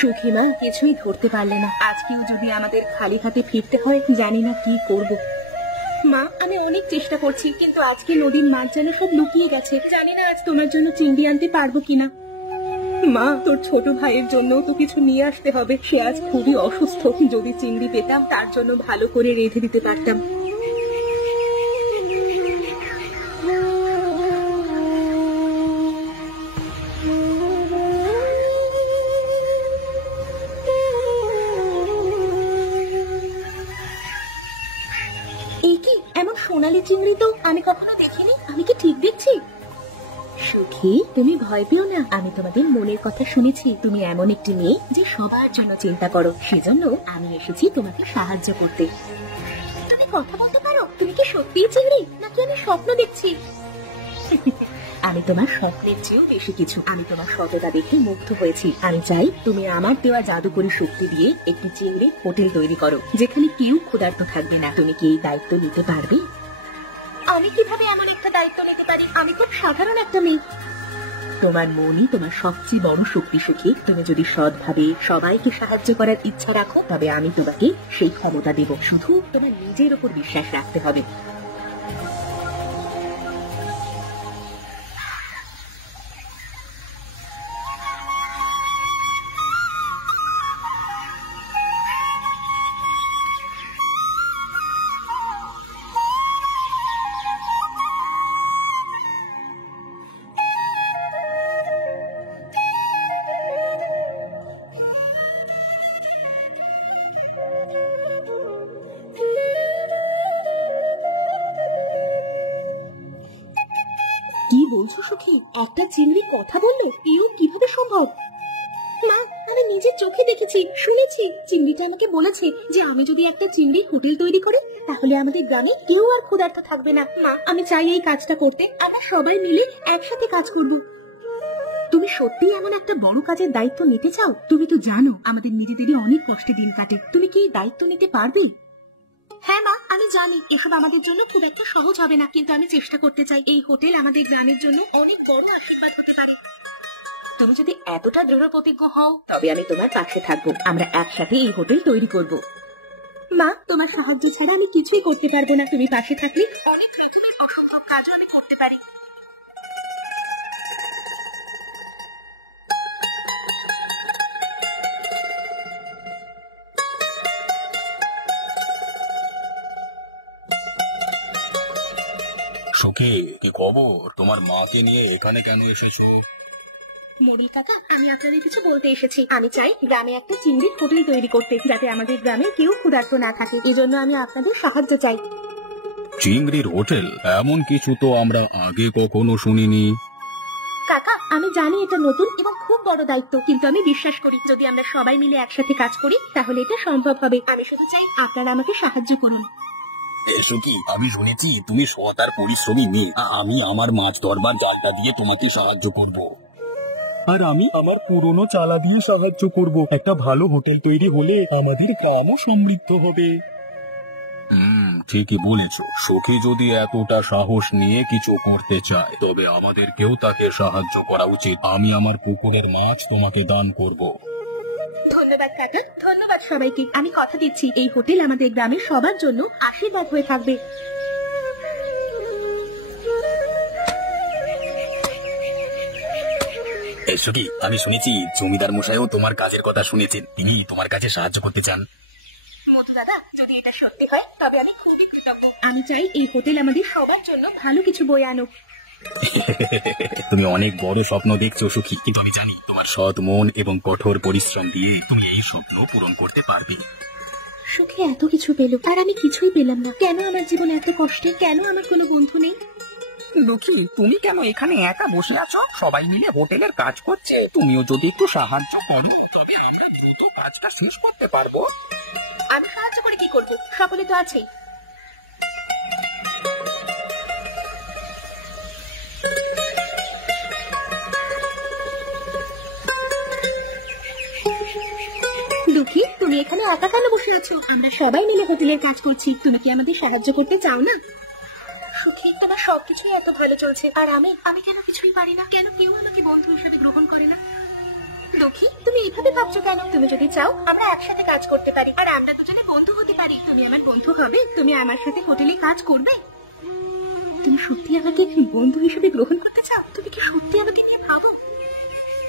সুখী মা কিছুই ধরতে পারলে না। আজকেও যদি আমাদের খালি হাতে ফিরতে হয়, জানি না কি করব। মা আমি অনেক চেষ্টা করছি, কিন্তু আজকে নদীর মাছ যেন সব লুকিয়ে গেছে। জানি না আজ তোমার জন্য চিংড়ি আনতে পারবো কিনা। মা তোর ছোট ভাইয়ের জন্য তো কিছু নিয়ে আসতে হবে। সে আজ খুবই অসুস্থ। যদি চিংড়ি পেতাম তার জন্য ভালো করে রেঁধে দিতে পারতাম। এই কি এমন সোনালী চিংড়ি তো আমি কখনো দেখিনি। আমি কি ঠিক দেখছি? সুখী তুমি ভয় পেও না, আমি তোমাদের মনের কথা শুনেছি। তুমি এমন একটি মেয়ে যে সবার জন্য চিন্তা করো, সেজন্য আমি এসেছি তোমাকে সাহায্য করতে। তুমি কথা বলতে পারো? তুমি কি সত্যিই চিংড়ি নাকি আমি স্বপ্ন দেখছি? আমি তোমার স্বপ্নের চেয়েও বেশি কিছু। আমি তোমার সততা দেখে মুগ্ধ হয়েছি। আমি চাই তুমি আমার দেওয়া জাদুকরী শক্তি দিয়ে একটি চিংড়ির হোটেল তৈরি করো, যেখানে কেউ ক্ষুধার্ত থাকবে না। তুমি কি এই দায়িত্ব নিতে পারবে? আমি কিভাবে এমন একটা দায়িত্ব নিতে পারি? আমি খুব সাধারণ একটা মেয়ে। তোমার মনই তোমার সবচেয়ে বড় শক্তি সুখী। তুমি যদি সৎভাবে সবাইকে সাহায্য করার ইচ্ছা রাখো, তবে আমি তোমাকে সেই ক্ষমতা দেব। শুধু তোমার নিজের উপর বিশ্বাস রাখতে হবে। কি বলছো সুখী? একটা চিংড়ি কথা বললো? এও কিভাবে সম্ভব? মা আমি নিজের চোখে দেখেছি, শুনেছি। চিংড়িটা আমাকে বলেছে যে আমি যদি একটা চিংড়ির হোটেল তৈরি করি, তাহলে আমাদের গ্রামে কেউ আর ক্ষুধার্ত থাকবে না। মা আমি চাই এই কাজটা করতে। আমরা সবাই মিলে একসাথে কাজ করব। তুমি সত্যি এমন একটা বড় কাজের দায়িত্ব নিতে চাও? তুমি তো জানো আমাদের নিজেদেরই অনেক কষ্টে দিন কাটে। তুমি কি এই দায়িত্ব নিতে পারবে? হ্যাঁ মা আমি জানি এসব আমাদের জন্য খুব একটা সহজ হবে না, কিন্তু আমি চেষ্টা করতে চাই। এই হোটেল আমাদের গ্রামের জন্য অনেক বড় আশীর্বাদ হতে পারে। তুমি যদি এতটা দৃঢ় প্রতিজ্ঞ হও, তবে আমি তোমার পাশে থাকবো। আমরা একসাথে এই হোটেল তৈরি করব। মা তোমার সাহায্য ছাড়া আমি কিছুই করতে পারবো না। তুমি পাশে থাকলে অনেক রকমের অসম্ভব কাজও আমি করতে পারি। সুখী, কি খবর? তোমার মাকে নিয়ে এখানে কেন এসেছো? মুড়ি কাকা আমি আপনাদের কিছু বলতে এসেছি। আমি চাই গ্রামে একটা চিংড়ির হোটেল তৈরি করতে, যাতে আমাদের গ্রামে কেউ ক্ষুধার্ত না থাকে। এজন্য আমি আপনাদের সাহায্য চাই। চিংড়ির হোটেল? এমন কিছু তো আমরা আগে কখনো শুনিনি। কাকা আমি জানি এটা নতুন এবং খুব বড় দায়িত্ব, কিন্তু আমি বিশ্বাস করি যদি আমরা সবাই মিলে একসাথে কাজ করি তাহলে এটা সম্ভব হবে। আমি শুধু চাই আপনারা আমাকে সাহায্য করুন। সুখী, আমি শুনেছি তুমি সৎ আর পরিশ্রমী মেয়ে। আমি আমার মাছ ধরবার যাত্রা দিয়ে তোমাকে সাহায্য করব। আর আমি আমার পুরনো চালা দিয়ে সাহায্য করব। একটা ভালো হোটেল তৈরি হলে আমাদের গ্রামও সমৃদ্ধ হবে। ঠিকই বলেছ। সুখী যদি এতটা সাহস নিয়ে কিছু করতে চায়, তবে আমাদেরকেও তাকে সাহায্য করা উচিত। আমি আমার পুকুরের মাছ তোমাকে দান করব। ধন্যবাদ কাকা, ধন্যবাদ সবাইকে। আমি কথা দিচ্ছি এই হোটেল আমাদের গ্রামের সবার জন্য আশীর্বাদ হয়ে থাকবে। সুখী, আমি শুনেছি জমিদার মশাইও তোমার কাজের কথা শুনেছেন। তিনি তোমার কাছে সাহায্য করতে চান। মধু দাদা যদি এটা সত্যি হয় তবে আমি খুবই কৃতজ্ঞ। আমি চাই এই হোটেল আমাদের সবার জন্য ভালো কিছু বয়ে আনুক। তুমি অনেক বড় স্বপ্ন দেখছো সুখী, কিন্তু আমি জানি তোমার সৎ মন এবং কঠোর পরিশ্রম দিয়ে তুমি এই স্বপ্ন পূরণ করতে পারবে। সুখী এত কিছু পেল আর আমি কিছুই পেলাম না। কেন আমার জীবন এত কষ্টে? কেন আমার কোনো বন্ধু নেই? লক্ষ্মী, তুমি কেন এখানে একা বসে আছো? সবাই মিলে হোটেলের কাজ করছে। তুমিও যদি একটু সাহায্য করো, তবে আমরা দ্রুত কাজটা শেষ করতে পারবো। আমি সাহায্য করে কি করবো? সকলে তো আছে। দুঃখী তুমি এখানে একা কেন বসে আছো? আমরা সবাই মিলে হোটেলের কাজ করছি। তুমি কি আমাদের সাহায্য করতে চাও না? সুখী তোমার সবকিছুই এত ভালো চলছে আর আমি কেন কিছুই পারি না? কেন কেউ আমাকে বন্ধু হিসেবে গ্রহণ করে না? দুঃখী, তুমি এইভাবে ভাবছো কেন? তুমি যদি চাও আমরা একসাথে কাজ করতে পারি, আর আমরা দুজনে বন্ধু হতে পারি। তুমি আমার বন্ধু হবে, তুমি আমার সাথে হোটেলে কাজ করবে। তুমি সত্যি আমাকে বন্ধু হিসেবে গ্রহণ করতে চাও? তুমি কি সত্যি আমাকে নিয়ে ভাবো?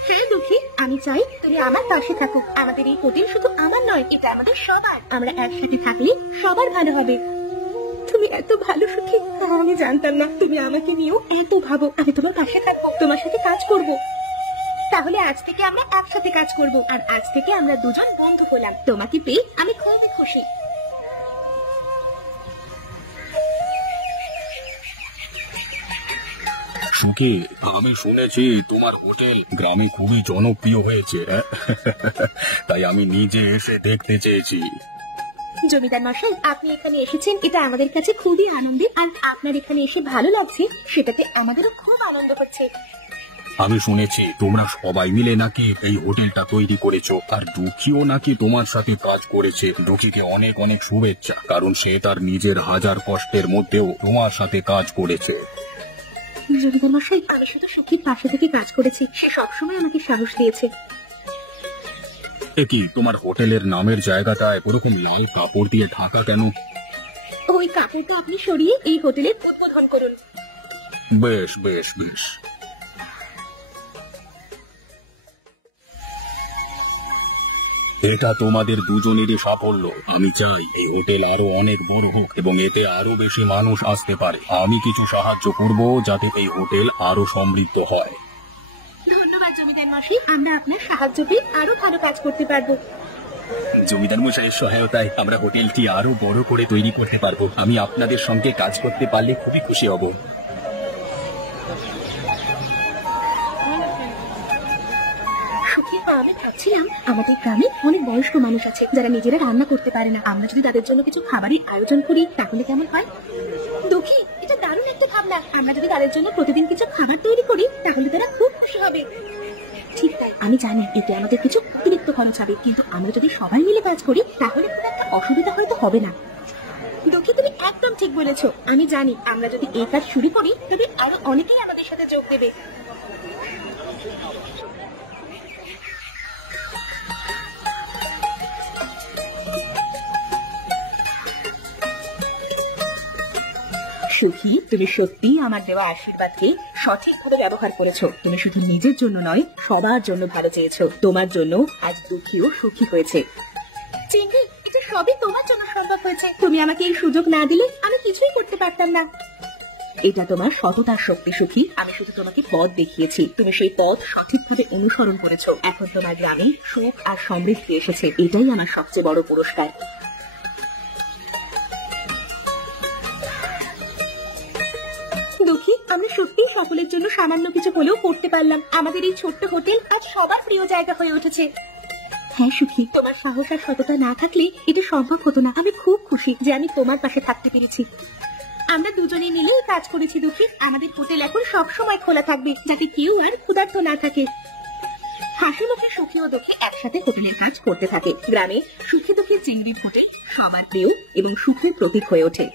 হ্যাঁ দুঃখী, আমি চাই তুমি আমার পাশে থাকো। আমাদের এই হোটেল শুধু আমার নয়, এটা আমাদের সবার। আমরা একসাথে থাকলে সবার ভালো হবে। তুমি এত ভালো সুখী, আমি জানতাম না তুমি আমাকে নিয়েও এত ভাবো। আমি তোমার পাশে থাকবো, তোমার সাথে কাজ করব। তাহলে আজ থেকে আমরা একসাথে কাজ করব, আর আজ থেকে আমরা দুজন বন্ধু হলাম। তোমাকে পেয়ে আমি খুবই খুশি। সুখী, আমি শুনেছি তোমার হোটেল গ্রামে খুবই জনপ্রিয় হয়েছে। তাই আমি নিজে এসে দেখতে চেয়েছি। জমিদার মশাই, আপনি এখানে এসেছেন, এটা আমাদের কাছে খুবই আনন্দের। আর আপনার এখানে এসে ভালো লাগছে, সেটাতে আমাদেরও খুব আনন্দ হচ্ছে। আমি শুনেছি তোমরা সবাই মিলে নাকি এই হোটেলটা তৈরি করেছো, আর দুঃখীও নাকি তোমার সাথে কাজ করেছে। দুঃখীকে অনেক অনেক শুভেচ্ছা, কারণ সে তার নিজের হাজার কষ্টের মধ্যেও তোমার সাথে কাজ করেছে। জমিদার মশাই, আমি শুধু সুখীর পাশে থেকে কাজ করেছি, সে সবসময় আমাকে সাহস দিয়েছে। কি তোমার হোটেলের নামের জায়গাটায় ওরকম লাল কাপড় দিয়ে ঢাকা কেন? ওই কাপড়টা আপনি সরিয়ে এই হোটেলের উদ্বোধন করুন। বেশ বেশ বেশ। এটা তোমাদের দুজনেরই সাফল্য। আমি চাই এই হোটেল আরো অনেক বড় হোক এবং এতে আরো বেশি মানুষ আসতে পারে। আমি কিছু সাহায্য করব যাতে এই হোটেল আরো সমৃদ্ধ হয়। ধন্যবাদ জমিদার মশাই, আমরা আপনার সাহায্য পেয়ে আরো ভালো কাজ করতে পারবো। জমিদার মশাইয়ের সহায়তায় আমরা হোটেলটি আরো বড় করে তৈরি করতে পারবো। আমি আপনাদের সঙ্গে কাজ করতে পারলে খুবই খুশি হব। সুখী, আমি ভাবছিলাম আমাদের গ্রামে অনেক বয়স্ক মানুষ আছে যারা নিজেরা রান্না করতে পারে না। আমরা যদি তাদের জন্য কিছু খাবারের আয়োজন করি তাহলে কেমন হয়? দুঃখী, এটা দারুণ একটা ভাবনা। আমরা যদি তাদের জন্য প্রতিদিন কিছু খাবার তৈরি করি তাহলে তারা খুব খুশি হবে। ঠিক তাই, আমি জানি এতে আমাদের কিছু অতিরিক্ত খরচ হবে, কিন্তু আমরা যদি সবাই মিলে কাজ করি তাহলে খুব একটা অসুবিধা হয়তো হবে না। দুঃখী, তুমি একদম ঠিক বলেছো। আমি জানি আমরা যদি এই কাজ শুরু করি তবে আরো অনেকেই আমাদের সাথে যোগ দেবে। সুখী, তুমি সত্যি আমার দেওয়া আশীর্বাদকে সঠিকভাবে ব্যবহার করেছো। তুমি শুধু নিজের জন্য নয়, সবার জন্য ভালো চেয়েছো। তোমার জন্য আজ দুঃখীও সুখী হয়েছে। চিংড়ি, এটা সবই তোমার জন্য সম্ভব হয়েছে। তুমি আমাকে এই সুযোগ না দিলে আমি কিছুই করতে পারতাম না। এটা তোমার সততার শক্তি সুখী। আমি শুধু তোমাকে পথ দেখিয়েছি, তুমি সেই পথ সঠিকভাবে অনুসরণ করেছো। এখন তোমার গ্রামে সুখ আর সমৃদ্ধি এসেছে, এটাই আমার সবচেয়ে বড় পুরস্কার। দুঃখী, আমরা সত্যি সকলের জন্য সামান্য কিছু হলেও করতে পারলাম। আমাদের এই ছোট্ট হোটেল আজ সবার প্রিয় জায়গা হয়ে উঠেছে। হ্যাঁ সুখী, তোমার সাহস আর সততা না থাকলে এটা সম্ভব হতো না। আমি খুব খুশি যে আমি তোমার পাশে থাকতে পেরেছি। আমরা দুজনে মিলে কাজ করেছি দুঃখী। আমাদের হোটেল এখন সব সময় খোলা থাকবে, যাতে কেউ আর ক্ষুধার্ত না থাকে। হাসি মুখে সুখী ও দুঃখী একসাথে হোটেলের কাজ করতে থাকে। গ্রামে সুখী দুঃখী চিংড়ি হোটেল সবার প্রিয় এবং সুখের প্রতীক হয়ে ওঠে।